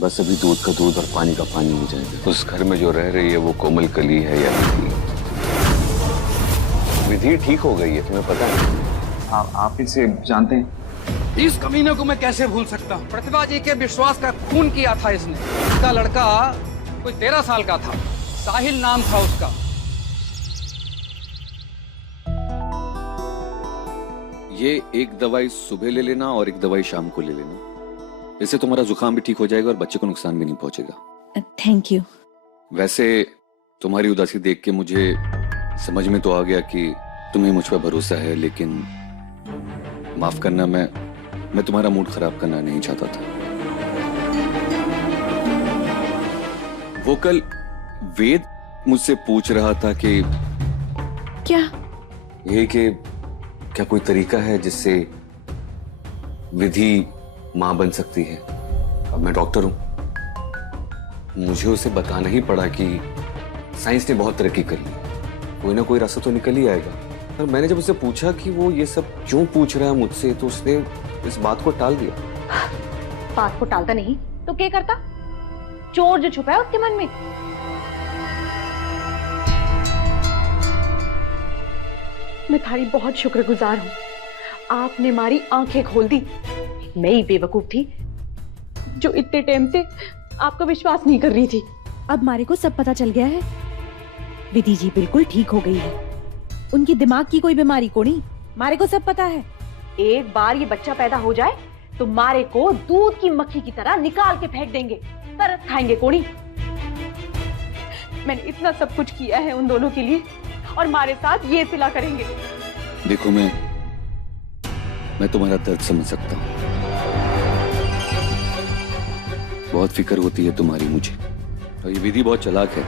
बस अभी दूध का दूध और पानी का पानी हो जाएगा। उस घर में जो रह रही है वो कोमल कली है या विधि? विधि ठीक हो गई है, तुम्हें पता है? आप इसे जानते हैं? इस कमीने को मैं कैसे भूल सकता हूँ? प्रतिभा जी के विश्वास का खून किया था इसने। इसका लड़का कोई 13 साल का था, साहिल नाम था उसका। ये एक दवाई सुबह ले लेना और एक दवाई शाम को ले लेना। इससे तुम्हारा जुकाम भी ठीक हो जाएगा और बच्चे को नुकसान भी नहीं पहुंचेगा। Thank you. वैसे तुम्हारी उदासी देख के मुझे समझ में तो आ गया कि तुम्हें मुझ पर भरोसा है, लेकिन माफ करना, मैं तुम्हारा मूड खराब करना नहीं चाहता था। वो कल वेद मुझसे पूछ रहा था कि क्या? ये कि क्या कोई तरीका है जिससे विधि मां बन सकती है। अब मैं डॉक्टर हूं, मुझे उसे बताना ही पड़ा कि साइंस ने बहुत तरक्की कर ली, कोई ना कोई रास्ता तो निकल ही आएगा। और मैंने जब उससे पूछा कि वो ये सब क्यों पूछ रहा है मुझसे, तो उसने इस बात को टाल दिया। बात को टालता नहीं तो क्या करता? चोर जो छुपा है उसके मन में। मैं थारी बहुत शुक्रगुजार हूं, आपने हमारी आंखें खोल दी। मैं ही बेवकूफ थी जो इतने टाइम से आपका विश्वास नहीं कर रही थी। अब मारे को सब पता चल गया है। विधि जी बिल्कुल ठीक हो गई है, उनकी दिमाग की कोई बीमारी को नहीं, मारे को सब पता है। एक बार ये बच्चा पैदा हो जाए तो मारे को दूध की मक्खी की तरह निकाल के फेंक देंगे, तरस खाएंगे कोड़ी। मैंने इतना सब कुछ किया है उन दोनों के लिए, और मारे साथ ये सिला करेंगे। देखो, मैं तुम्हारा दर्द समझ सकता हूँ, बहुत फिक्र होती है तुम्हारी मुझे। और ये विधि बहुत चालाक है,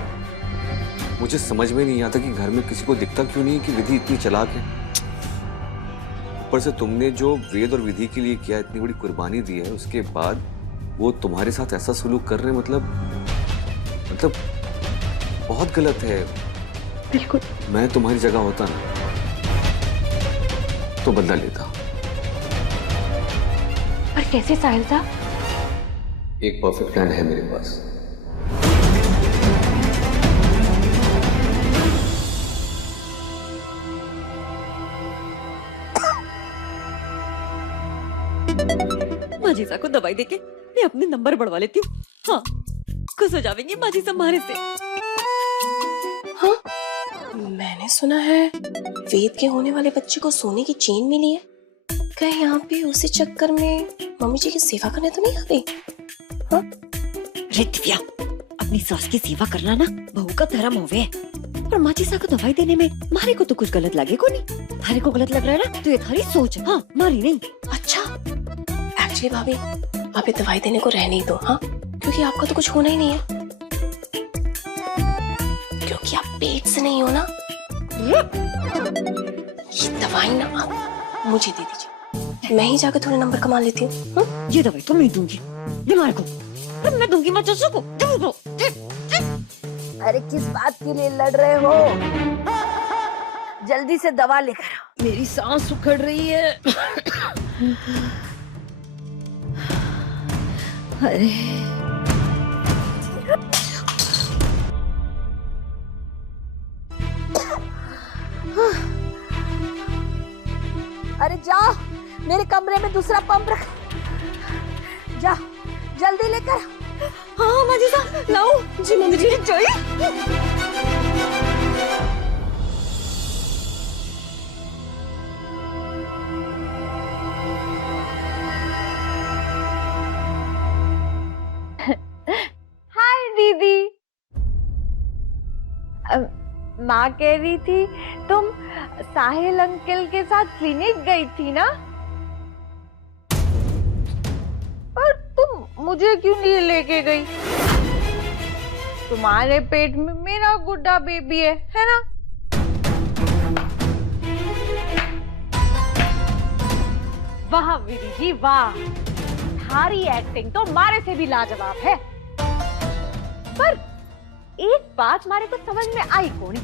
मुझे समझ में नहीं आता कि घर में किसी को दिखता क्यों नहीं कि विधि इतनी चालाक है। ऊपर से तुमने जो वेद और विधि के लिए किया, इतनी बड़ी कुर्बानी दी है, उसके बाद वो तुम्हारे साथ ऐसा सलूक कर रहे हैं, मतलब बहुत गलत है। बिल्कुल। मैं तुम्हारी जगह होता ना तो बदला लेता। पर कैसे साहिल साहब? एक परफेक्ट प्लान है मेरे पास। माजीसा को दवाई देके मैं अपने नंबर बढ़वा लेती हूँ। हाँ, खुश हो जाएंगे माजीसा हमारे से। हाँ, मैंने सुना है वेद के होने वाले बच्चे को सोने की चेन मिली है। कहीं यहाँ पे उसी चक्कर में मम्मी जी की सेवा करने तो नहीं आ गई? हाँ? दिव्या, अपनी सास की सेवा करना ना बहू का धर्म होवे, पर माजीसा को दवाई देने में मारे को तो कुछ गलत लगे को नहीं। मारे को गलत लग रहा है ना तो ये थारी सोच है, हाँ मारी नहीं। अच्छा, एक्चुअली भाभी आप ये दवाई देने को रहने ही दो, हाँ, क्योंकि आपका तो कुछ होना ही नहीं है, क्योंकि आप पेट से नहीं हो ना। ये दवाई ना आप मुझे दे दीजिए, मैं ही जाकर थोड़े नंबर कमा लेती हूँ। ये दवाई तो मैं दूंगी, बीमार को मैं दूंगी, मैं चचू को दूंगी। अरे किस बात के लिए लड़ रहे हो? जल्दी से दवा लेकर आओ। मेरी सांस उखड़ रही है। अरे अरे जाओ, मेरे कमरे में दूसरा पंप रख, जाओ जल्दी लेकर। हाँ माजीसा लाओ। जी मम्मी जी। जोई हाय दीदी। माँ कह रही थी तुम साहिल अंकल के साथ क्लिनिक गई थी ना, और तुम मुझे क्यों नहीं लेके गई? तुम्हारे पेट में मेरा गुड्डा बेबी है ना? वाह विधि जी वाह, तुम्हारी एक्टिंग तो मारे से भी लाजवाब है। पर एक बात मारे को समझ में आई कौन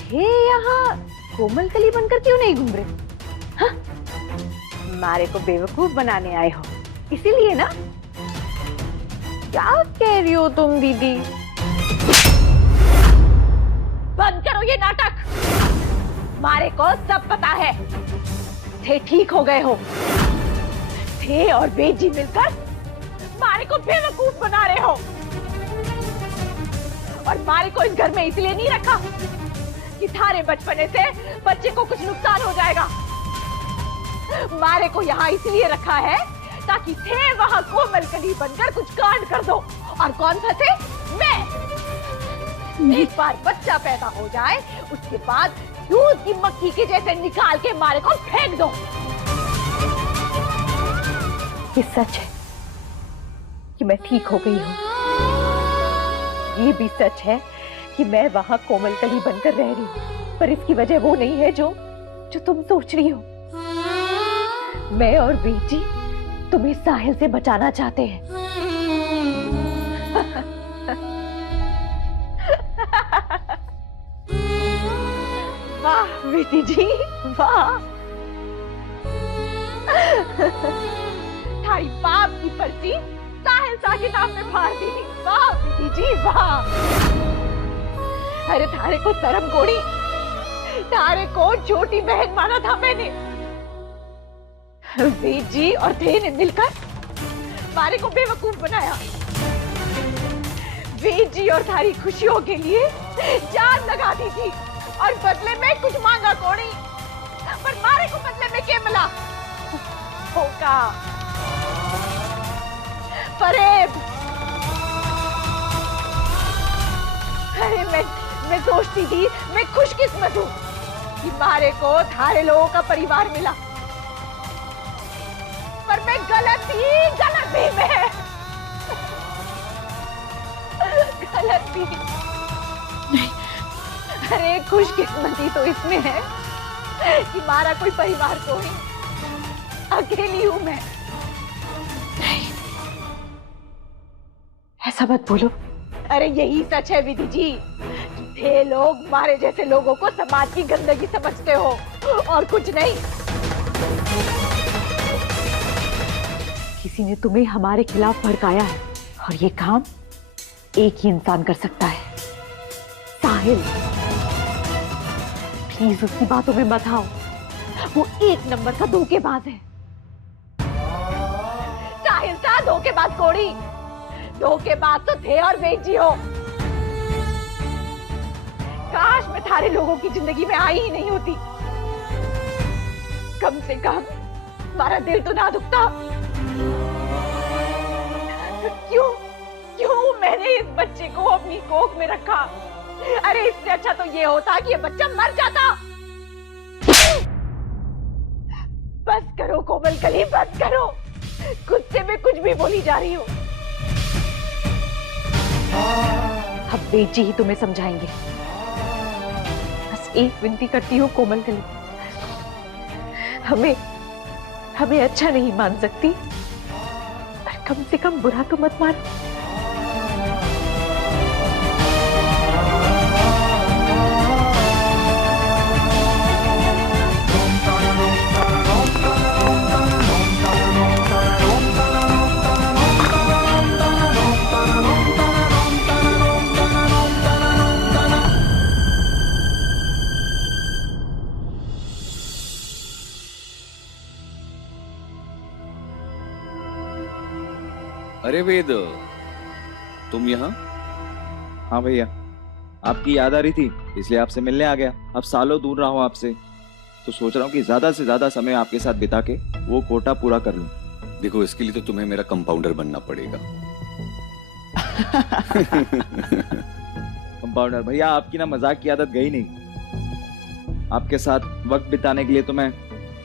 थे यहाँ कोमल कली बनकर क्यों नहीं घूम रहे? हाँ? मारे को बेवकूफ बनाने आए हो इसीलिए ना? क्या कह रही हो तुम दीदी? बंद करो ये नाटक। मारे को सब पता है। थे ठीक हो गए हो। थे और बेजी मिलकर मारे को बेवकूफ बना रहे हो। और मारे को इस घर में इसलिए नहीं रखा कि थारे बचपने से बच्चे को कुछ नुकसान हो जाएगा। मारे को यहाँ इसलिए रखा है ताकि थे वहां कोमल कली बनकर कुछ कांड कर दो। और कौन फंसे? मैं। एक बार बच्चा पैदा हो जाए उसके बाद दूध की मक्खी के जैसे निकाल के मारे को फेंक दो। ये सच है कि मैं ठीक हो गई हूँ। ये भी सच है कि मैं वहां कोमल कली बनकर रह रही हूँ, पर इसकी वजह वो नहीं है जो तुम सोच रही हो। मैं और बेटी तुम्हें साहिल से बचाना चाहते हैं। वाह बेटी जी वाह। थारी बाप की पर्ची साहिल शाह के नाम में फाड़ दी। वाह बेटी जी वाह। अरे थारे को शर्म कोड़ी। थारे को छोटी बहन माना था मैंने। वेद जी और थे ने मिलकर मारे को बेवकूफ बनाया। वेद जी और थारी खुशियों के लिए जान लगा दी थी और बदले में कुछ मांगा कोड़ी। पर मारे को बदले में क्या मिला? होगा फरेब। अरे मैं सोचती थी मैं खुशकिस्मत हूँ कि मारे को थारे लोगों का परिवार मिला, पर मैं गलत ही मैं गलत थी। नहीं, अरे खुशकिस्मती तो इसमें है कि मारा कोई परिवार को ही, अकेली हूं मैं। नहीं, ऐसा मत बोलो। अरे यही सच है विधि जी। थे लोग मारे जैसे लोगों को समाज की गंदगी समझते हो और कुछ नहीं। किसी ने तुम्हें हमारे खिलाफ भड़काया है और ये काम एक ही इंसान कर सकता है, साहिल। प्लीज उसकी बातों में मत आओ। वो एक नंबर का धोखेबाज है। साहिल था धोखेबाज कोड़ी। धोखेबाज तो थे और बेची हो। काश मैं थारे लोगों की जिंदगी में आई ही नहीं होती। कम से कम हमारा दिल तो ना दुखता। क्यों मैंने इस बच्चे को अपनी कोख में रखा? अरे इससे अच्छा तो ये होता कि ये बच्चा मर जाता। बस करो कोमल कली, बस करो। गुस्से में कुछ भी बोली जा रही हो। अब बेटी ही तुम्हें समझाएंगे। बस एक विनती करती हूँ कोमल कली, हमें अच्छा नहीं मान सकती, पर कम से कम बुरा तो मत मानो। अरे वेद, तुम यहाँ? हाँ भैया, आपकी याद आ रही थी इसलिए आपसे मिलने आ गया। अब सालों दूर रहा हूँ आपसे, तो सोच रहा हूँ कि ज्यादा से ज्यादा समय आपके साथ बिता के वो कोटा पूरा कर लूँ। देखो, इसके लिए तो तुम्हें मेरा कंपाउंडर बनना पड़ेगा। कंपाउंडर भैया, आपकी ना मजाक की आदत गई नहीं। आपके साथ वक्त बिताने के लिए तो मैं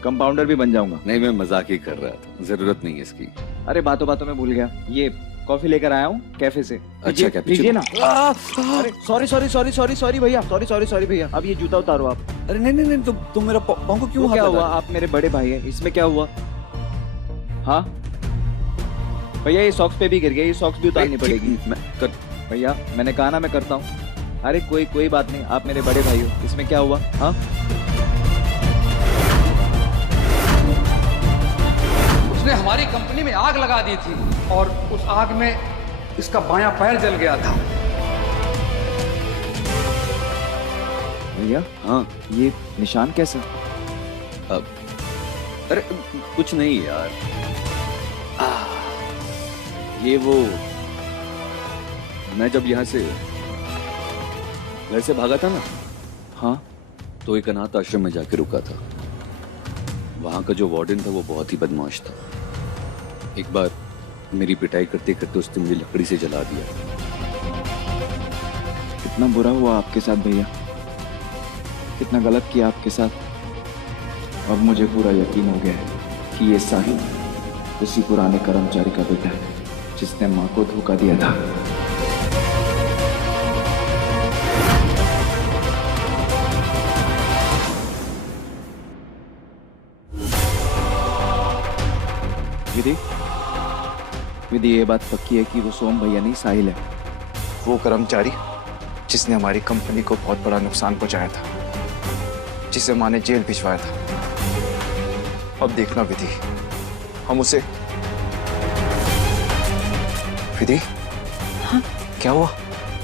कंपाउंडर भी बन जाऊंगा। नहीं, मैं मजाक ही कर रहा था, जरूरत नहीं है इसकी। अरे बातों बातों में भूल गया, ये कॉफी लेकर आया हूँ कैफे से। अच्छा, क्या लीजिए ना। अरे सॉरी भैया, सॉरी भैया। अब ये जूता उतारो आप। अरे नहीं, तुम मेरा पाँव को क्यों? क्या हुआ? आप मेरे बड़े भाई हैं, इसमें क्या हुआ? हाँ भैया, ये सॉक्स पे भी गिर गया, ये सॉक्स भी उतारनी पड़ेगी। भैया मैंने कहा ना मैं करता हूँ। अरे कोई बात नहीं, आप मेरे बड़े भाई हो, इसमें क्या हुआ? हाँ, उसने हमारी कंपनी में आग लगा दी थी और उस आग में इसका बायां पैर जल गया था। भैया हाँ। ये निशान कैसा? अब अरे कुछ नहीं यार, ये वो मैं जब यहाँ से घर से भागा था ना, हाँ तो एक अनाथ आश्रम में जाके रुका था। वहां का जो वार्डन था वो बहुत ही बदमाश था। एक बार मेरी पिटाई करते करते उसने मुझे लकड़ी से जला दिया। कितना बुरा हुआ आपके साथ भैया, कितना गलत किया आपके साथ। अब मुझे पूरा यकीन हो गया है कि ये साहिल उसी पुराने कर्मचारी का बेटा है जिसने माँ को धोखा दिया था। विधि, विधि ये बात पक्की है कि वो सोम भैया नहीं साहिल है। वो कर्मचारी जिसने हमारी कंपनी को बहुत बड़ा नुकसान पहुंचाया था, जिसे माँ ने जेल भिजवाया था। अब देखना विधि, हम उसे। विधि, हाँ? क्या हुआ?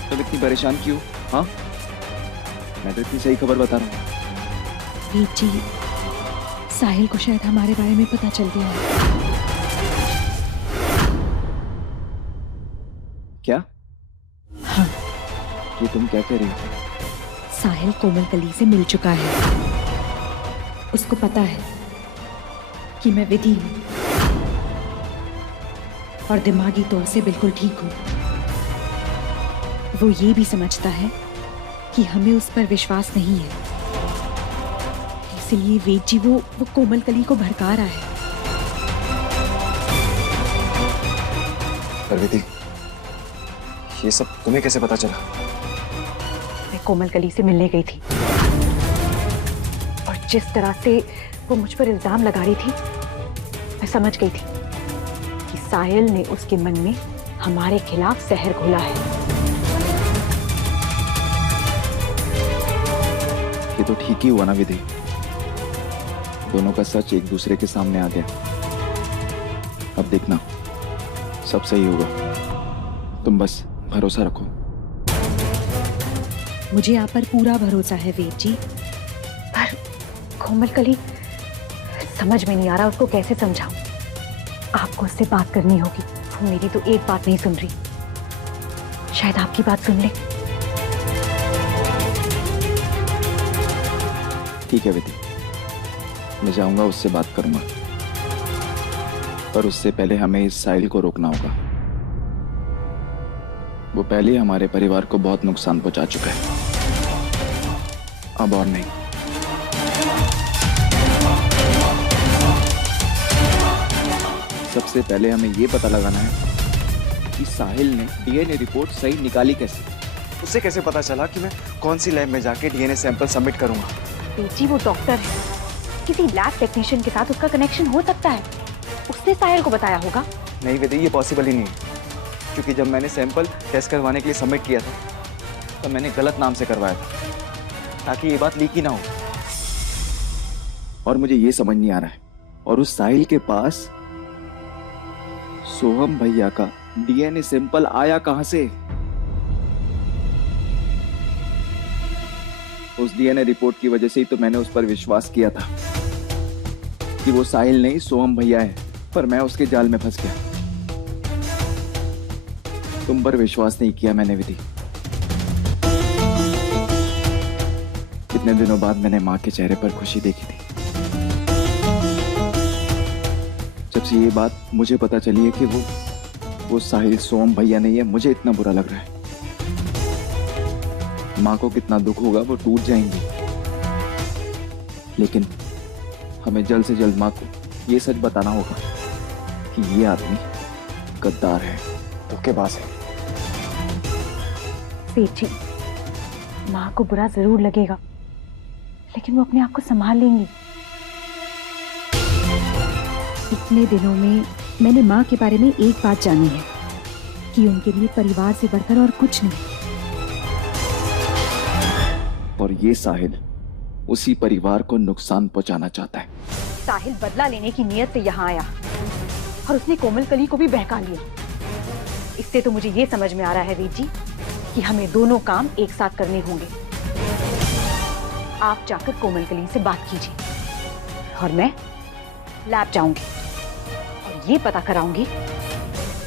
तब इतनी परेशान क्यों? हाँ, मैं तो इतनी सही खबर बता रहा हूँ। वीर जी, साहिल को शायद हमारे बारे में पता चल गया है। क्या? हाँ, ये तुम क्या कह रही हो? साहिल कोमल कली से मिल चुका है। उसको पता है कि मैं विधि हूँ और दिमागी तौर से बिल्कुल ठीक हूँ। वो ये भी समझता है कि हमें उस पर विश्वास नहीं है, इसलिए वेद जी वो कोमल कली को भड़का रहा है। पर विधि, ये सब तुम्हें कैसे पता चला? मैं कोमल कली से मिलने गई थी और जिस तरह से वो मुझ पर इल्जाम लगा रही थी, मैं समझ गई थी कि साहिल ने उसके मन में हमारे खिलाफ जहर घोला है। ये तो ठीक ही हुआ ना विधि, दोनों का सच एक दूसरे के सामने आ गया। अब देखना सब सही होगा, तुम बस भरोसा रखो। मुझे आप पर पूरा भरोसा है वेद जी। पर कोमल कली, समझ में नहीं आ रहा उसको कैसे समझाऊं। आपको उससे बात करनी होगी, वो मेरी तो एक बात नहीं सुन रही। शायद आपकी बात सुन ले। ठीक है विधि, मैं जाऊंगा, उससे बात करूंगा, पर उससे पहले हमें इस साहिल को रोकना होगा। वो पहले ही हमारे परिवार को बहुत नुकसान पहुंचा चुका है, अब और नहीं। सबसे पहले हमें ये पता लगाना है कि साहिल ने डीएनए रिपोर्ट सही निकाली कैसे। उसे कैसे पता चला कि मैं कौन सी लैब में जाके डीएनए सैंपल सबमिट करूंगा? बेटी वो डॉक्टर है, किसी लैब टेक्नीशियन के साथ उसका कनेक्शन हो सकता है, उसने साहिल को बताया होगा। नहीं विधि, ये पॉसिबल ही नहीं है, क्योंकि जब मैंने सैंपल टेस्ट करवाने के लिए सबमिट किया था, तो मैंने गलत नाम से करवाया था, ताकि ये बात लीक ही ना हो। और मुझे ये समझ नहीं आ रहा है, और उस साहिल के पास सोहम भैया का डीएनए सैंपल आया कहां से? उस डीएनए रिपोर्ट की वजह से ही तो मैंने उस पर विश्वास किया था कि वो साहिल नहीं सोहम भैया है, पर मैं उसके जाल में फंस गया। तुम पर विश्वास नहीं किया मैंने विधि। कितने दिनों बाद मैंने माँ के चेहरे पर खुशी देखी थी। जब से ये बात मुझे पता चली है कि वो साहिल सोम भैया नहीं है, मुझे इतना बुरा लग रहा है। माँ को कितना दुख होगा, वो टूट जाएंगी। लेकिन हमें जल्द से जल्द माँ को ये सच बताना होगा कि ये आदमी गद्दार है, धोखेबाज है। सेठ जी, माँ को बुरा जरूर लगेगा, लेकिन वो अपने आप को संभाल लेंगी। इतने दिनों में मैंने माँ के बारे में एक बात जानी है कि उनके लिए परिवार से बढ़कर और कुछ नहीं। और ये साहिल उसी परिवार को नुकसान पहुंचाना चाहता है। साहिल बदला लेने की नीयत से यहाँ आया और उसने कोमल कली को भी बहका लिया। इससे तो मुझे ये समझ में आ रहा है वीर जी कि हमें दोनों काम एक साथ करने होंगे। आप जाकर कोमलकली से बात कीजिए और मैं लैब जाऊंगी और ये पता कराऊंगी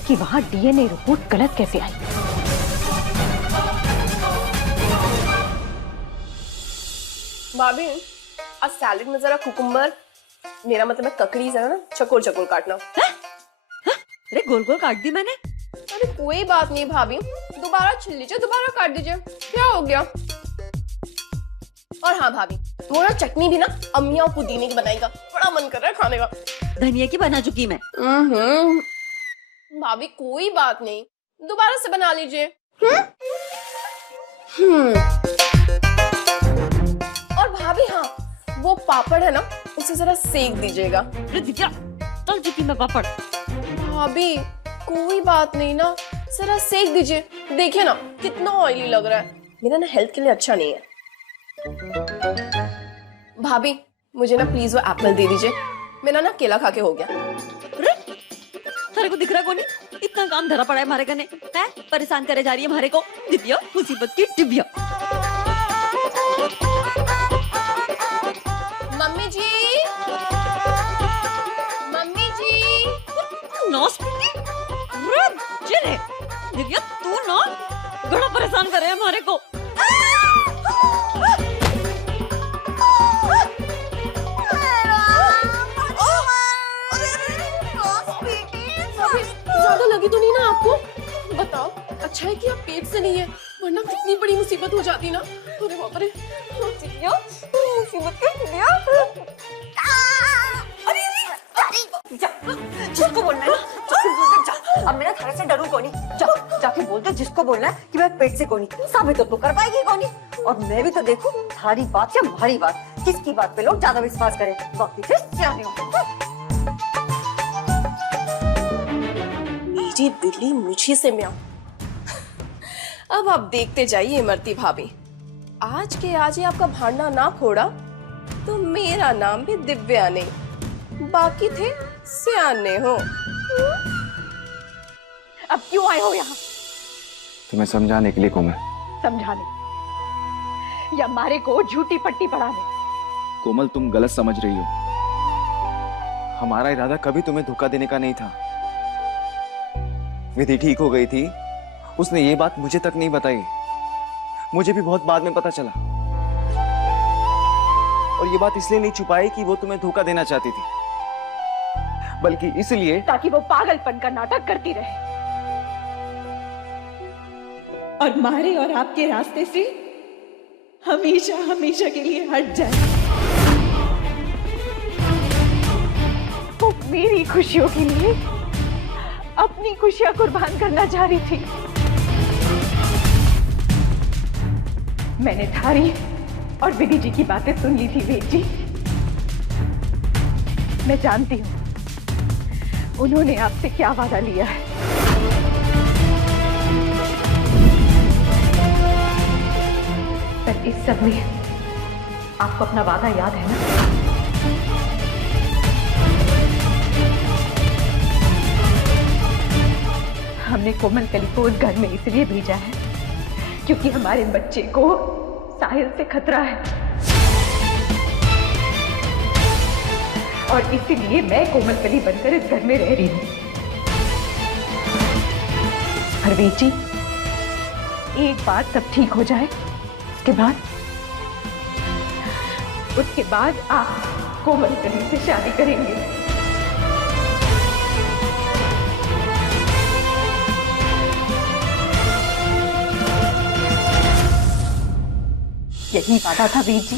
कि वहां डीएनए रिपोर्ट गलत कैसे आई। भाभी, आज सैलेड में जरा कुकुम्बर, मेरा मतलब है ककड़ी है ना, चकोर चकोर काटना। अरे गोल गोल काट दी मैंने। अरे कोई बात नहीं भाभी, दोबारा छिल लीजिए, दोबारा काट दीजिए, क्या हो गया। और हाँ भाभी, वो ना चटनी भी ना अम्मी और पुदीने की बनाएगा, बड़ा मन कर रहा है खाने का। धनिया की बना चुकी मैं। भाभी कोई बात नहीं, दोबारा से बना लीजिए। और भाभी हाँ, वो पापड़ है ना, उसे जरा सेक दीजिएगा। तल चुकी मैं पापड़। भाभी कोई बात नहीं ना, जरा सेक दीजिए, देखिए ना कितना ऑयली लग रहा है, मेरा ना हेल्थ के लिए अच्छा नहीं है। भाभी मुझे ना प्लीज वो एप्पल दे दीजिए, मेरा ना केला खा के हो गया। तेरे को दिख रहा कौन है? इतना काम धरा पड़ा है हमारे घने, है परेशान करे जा रही है हमारे को। दिव्या, मुसीबत की दिव्या। मम्मी जी, मम्मी जी। दिव्या तू ना बड़ा परेशान कर रहे है हमारे को। ज्यादा लगी तो नहीं ना आपको? बताओ, अच्छा है कि आप पेट से नहीं है, वरना कितनी बड़ी मुसीबत हो जाती ना। अरे बाप रे, मुसीबत जिसको बोलना है ना जाके बोल दे। जा, अब मैं थाने से डरू कोनी। जाके बोल दे जिसको बोलना है कि मैं पेट से कोनी, साबित तो कर पाएगी कोनी। और मैं भी तो देखूं थारी बात या भारी बात, किसकी बात पे लोग ज्यादा विश्वास करें। बाकी फिर सियाने हो। मेरी बिल्ली मुझी से म्याऊं। अब आप देखते जाइए मरती भाभी, आज के आज ही आपका भांडा ना फोड़ा तो मेरा नाम भी दिव्या नहीं, बाकी थे सियाने हो। अब क्यों आए हो यहाँ? तुम्हें समझाने के लिए कोमल। समझाने या मारे को झूठी पट्टी पढ़ाने? कोमल तुम गलत समझ रही हो। हमारा इरादा कभी तुम्हें धोखा देने का नहीं था। विधि ठीक हो गई थी, उसने ये बात मुझे तक नहीं बताई, मुझे भी बहुत बाद में पता चला। और ये बात इसलिए नहीं छुपाई कि वो तुम्हें धोखा देना चाहती थी, बल्कि इसलिए ताकि वो पागलपन का नाटक करती रहे और मारे और आपके रास्ते से हमेशा हमेशा के लिए हट जाए। वो मेरी खुशियों के लिए अपनी खुशियां कुर्बान करना चाह रही थी। मैंने थारी और विधि जी की बातें सुन ली थी वेद जी। मैं जानती हूं उन्होंने आपसे क्या वादा लिया है। पर इस सब में आपको अपना वादा याद है ना? हमने कोमलकली को उस घर में इसलिए भेजा है क्योंकि हमारे बच्चे को साहिल से खतरा है, और इसीलिए मैं कोमलकली बनकर इस घर में रह रही हूँ। हरवीर जी, एक बार सब ठीक हो जाए, उसके बाद आप कोमलकली से शादी करेंगे। यही वादा था वीर जी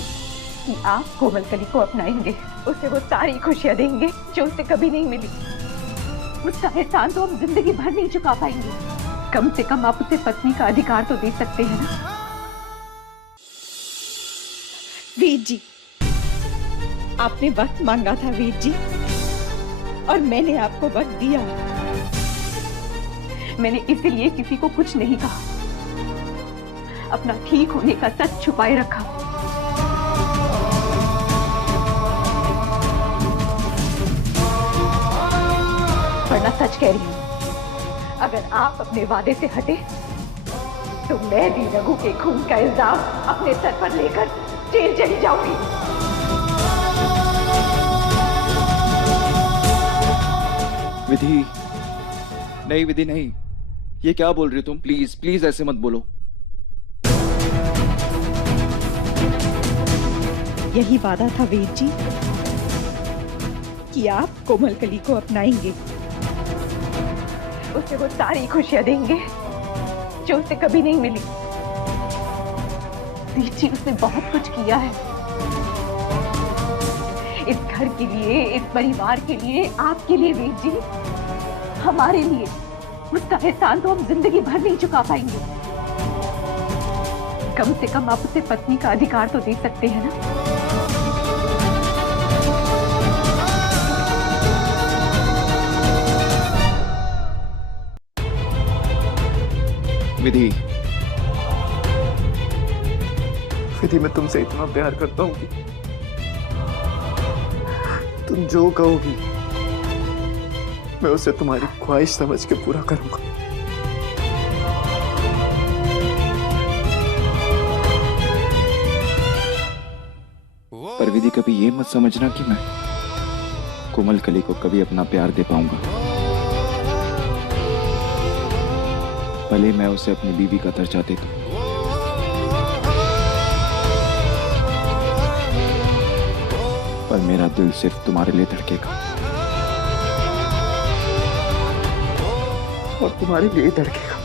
कि आप कोमलकली को अपनाएंगे, उसे वो सारी खुशियां देंगे जो उसे कभी नहीं मिली। उसका एहसान तो हम जिंदगी भर नहीं चुका पाएंगे, कम से कम आप उसे पत्नी का अधिकार तो दे सकते हैं ना। वीर जी, आपने वक्त मांगा था वीर जी, और मैंने आपको वक्त दिया। मैंने इसीलिए किसी को कुछ नहीं कहा, अपना ठीक होने का सच छुपाए रखा। वरना सच कह रही हूं, अगर आप अपने वादे से हटे तो मैं भी रघु के खून का इल्जाम अपने सर पर लेकर जेल चली जाऊंगी। विधि, नहीं विधि नहीं, ये क्या बोल रही हो तुम? प्लीज प्लीज ऐसे मत बोलो। यही वादा था वेद जी कि आप कोमलकली को अपनाएंगे। उसे वो सारी खुशियां देंगे जो उसे कभी नहीं मिली। वेद जी, उसने बहुत कुछ किया है इस घर के लिए, इस परिवार के लिए, आपके लिए वेद जी, हमारे लिए। उसका एहसान तो हम जिंदगी भर नहीं चुका पाएंगे। कम से कम आप उसे पत्नी का अधिकार तो दे सकते हैं ना। विधि, विधि, मैं तुमसे इतना प्यार करता हूँ कि तुम जो कहोगी मैं उसे तुम्हारी ख्वाहिश समझ के पूरा करूंगा। पर विधि, कभी ये मत समझना कि मैं कोमलकली को कभी अपना प्यार दे पाऊंगा। भले मैं उसे अपनी बीवी का दर्जा दे दूं, पर मेरा दिल सिर्फ तुम्हारे लिए धड़केगा। और तुम्हारे लिए धड़केगा।